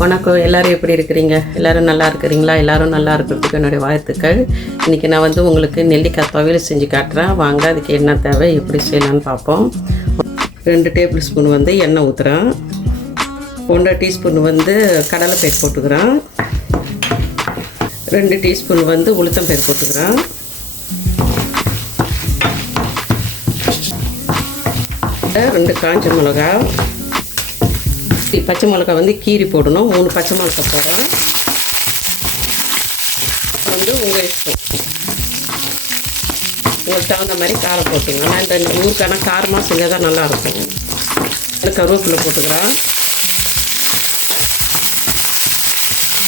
வணக்கம். எல்லோரும் எப்படி இருக்கிறீங்க? எல்லோரும் நல்லா இருக்கிறீங்களா? எல்லோரும் நல்லா இருக்கிறதுக்கு என்னுடைய வாழ்த்துக்கள். இன்றைக்கி நான் உங்களுக்கு நெல்லிக்காய் துவையல் செஞ்சு காட்டுறேன். வாங்க, அதுக்கு என்ன தேவை, எப்படி செய்யலான்னு பார்ப்போம். 2 டேபிள் ஸ்பூன் எண்ணெய் ஊற்றுறேன். 1.5 டீஸ்பூன் கடலைப்பயிர் போட்டுக்கிறேன். 2 டீஸ்பூன் உளுத்தம்பயிர் போட்டுக்கிறேன். 2 காஞ்ச மிளகா, பச்சை மிளகா கீரி போடணும். 3 பச்சை மிளகா போடுறேன். உங்கள் இஷ்டம், உங்களுக்கு தகுந்த மாதிரி காரம் போட்டுங்க. நான் இந்த ஊருக்கான காரமாக செஞ்சால் தான் நல்லாயிருக்கும். கருவேப்பிலை போட்டுக்கிறேன்.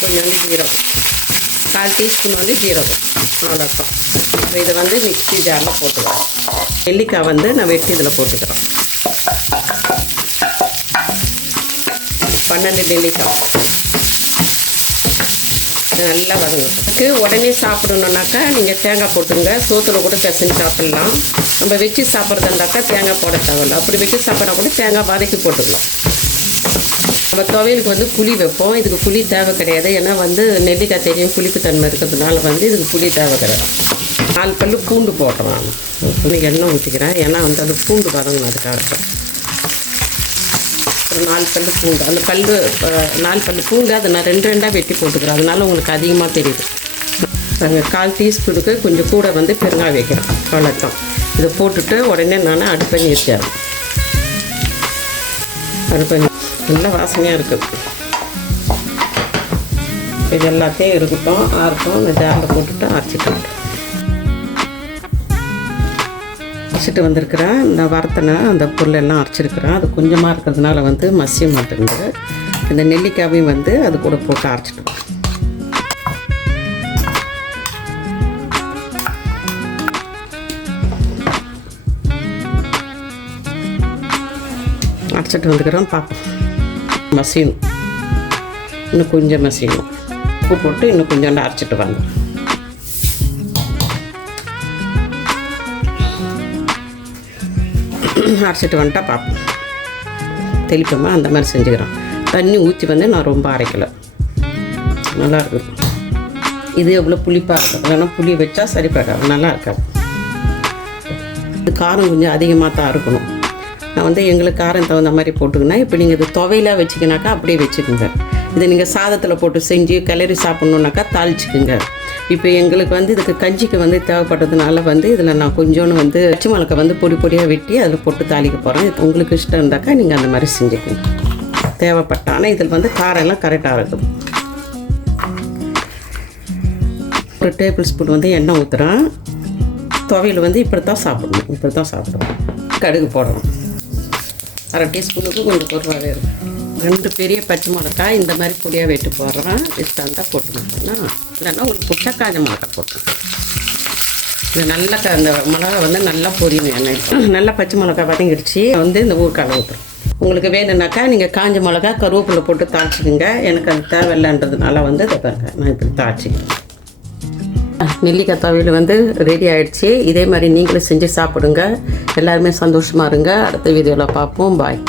கொஞ்சம் ஜீரகம், 1/4 டீஸ்பூன் ஜீரகம், அவ்வளோதான். இதை மிக்ஸி ஜாரில் போட்டுக்கிறேன். நெல்லிக்காய் நான் வெட்டி இதில் போட்டுக்கிறேன். 12 நெல்லிக்காய் நல்லா வதங்க. உடனே சாப்பிடணுன்னாக்கா நீங்கள் தேங்காய் போட்டுங்க. சோத்தில் கூட பிசைஞ்சு சாப்பிட்லாம். நம்ம வச்சு சாப்பிட்றதுண்டாக்கா தேங்காய் போட தேவையில்ல. அப்படி வச்சு சாப்பிட்றா கூட தேங்காய் வதக்கி போட்டுக்கலாம். நம்ம துவையலுக்கு புளி வைப்போம். இதுக்கு புளி தேவை கிடையாது. ஏன்னா நெல்லிக்காய் தெரியும் புளிப்பு தன்மை இருக்கிறதுனால இதுக்கு புளி தேவை கிடையாது. 4 பல் பூண்டு போட்டுறேன். எண்ணெய் ஊற்றிக்கிறேன். ஏன்னா அது பூண்டு வதங்கணும். அதுக்காக ஒரு 4 பல் பூண்டு, அந்த 4 பல் பூண்டு அதை நான் 2 வெட்டி போட்டுக்கிறேன். அதனால உங்களுக்கு அதிகமாக தெரியுது. நாங்கள் 1/4 டீஸ்பூனுக்கு கொஞ்சம் கூட பெருங்காயம் வைக்கிறேன். அவ்வளோதான். இதை போட்டுட்டு உடனே நான் அடுப்பை நிறுத்திடுறேன். அடுப்பை நல்லா வாசனையாக இருக்குது. இது எல்லாத்தையும் இருக்கட்டும், ஆறட்டும். இந்த ஜாரில் போட்டுட்டு அரைச்சிட்டேன். அரைச்சிட்டு வந்திருக்கிறேன். இந்த வறுத்தனை அந்த பொருளெல்லாம் அரைச்சிருக்கிறேன். அது கொஞ்சமாக இருக்கிறதுனால மசிய மாட்டேங்குது. இந்த நெல்லிக்காவையும் அது கூட போட்டு அரைச்சிட்டோம். அரைச்சிட்டு வந்துக்கிறோம். பார்ப்போம். மசியணும், இன்னும் கொஞ்சம் மசியணும். உப்பு போட்டு இன்னும் கொஞ்சோண்டு அரைச்சிட்டு வாங்க. அரைச்சிட்டு வந்துட்டா பார்ப்போம். தெளிப்போமா அந்த மாதிரி செஞ்சுக்கிறோம். தண்ணி ஊற்றி நான் ரொம்ப அரைக்கலை. நல்லா இருக்குது. இது எவ்வளோ புளிப்பாக இருக்கும். ஏன்னா புளி வச்சா சரிப்படாது, நல்லா இருக்காது. இது காரம் கொஞ்சம் அதிகமாக தான் இருக்கணும். நான் எங்களுக்கு காரம் தகுந்த மாதிரி போட்டுக்கினேன். இப்போ நீங்கள் இது துவையலாக வச்சுக்கினாக்கா அப்படியே வச்சுக்கோங்க. இதை நீங்கள் சாதத்தில் போட்டு செஞ்சு கிளறி சாப்பிட்ணுன்னாக்கா தாளிச்சிக்குங்க. இப்போ எங்களுக்கு இதுக்கு கஞ்சிக்கு தேவைப்பட்டதுனால இதில் நான் கொஞ்சோன்னு பச்சை மிளகா பொடி பொடியாக வெட்டி அதில் போட்டு தாளிக்க போகிறேன். உங்களுக்கு இஷ்டம் இருந்தாக்கா நீங்கள் அந்த மாதிரி செஞ்சுக்கணும். தேவைப்பட்ட. ஆனால் இதில் காரம் எல்லாம் கரெக்டாக இருக்கும். 1 டேபிள் ஸ்பூன் எண்ணெய் ஊற்றுறேன். துவையல் இப்படி தான் சாப்பிடணும். இப்படி தான் சாப்பிடணும். கடுகு போடணும். 1/2 டீஸ்பூனுக்கு கொஞ்சம் குறைவாகவே இருக்கும். 2 பெரிய பச்சை மிளகாய் இந்த மாதிரி பொடியாக வெட்டி போடுறேன். இஷ்டம் இருந்தால் போட்டுக்கோங்கன்னா, இல்லைன்னா ஒரு புட்டை காஞ்ச மிளகாய் போட்டுருக்கேன். இது நல்லா அந்த மிளகா நல்லா பொரியணும். எண்ணெய் நல்லா பச்சை மிளகாய் வதங்கிடுச்சு. இந்த ஊறுகாய் ஊற்றுறோம். உங்களுக்கு வேணும்னாக்கா நீங்கள் காஞ்ச மிளகா கருவேப்பிலை போட்டு தாளிச்சிக்கோங்க. எனக்கு அது தேவையில்லைன்றதுனால இதை பாருங்க, நான் இப்படி தாளிச்சிக்கிறேன். நெல்லிக்காய் துவையல் ரெடி ஆகிடுச்சு. இதே மாதிரி நீங்களும் செஞ்சு சாப்பிடுங்க. எல்லாருமே சந்தோஷமாக இருங்க. அடுத்த வீடியோவில் பார்ப்போம். பாய்.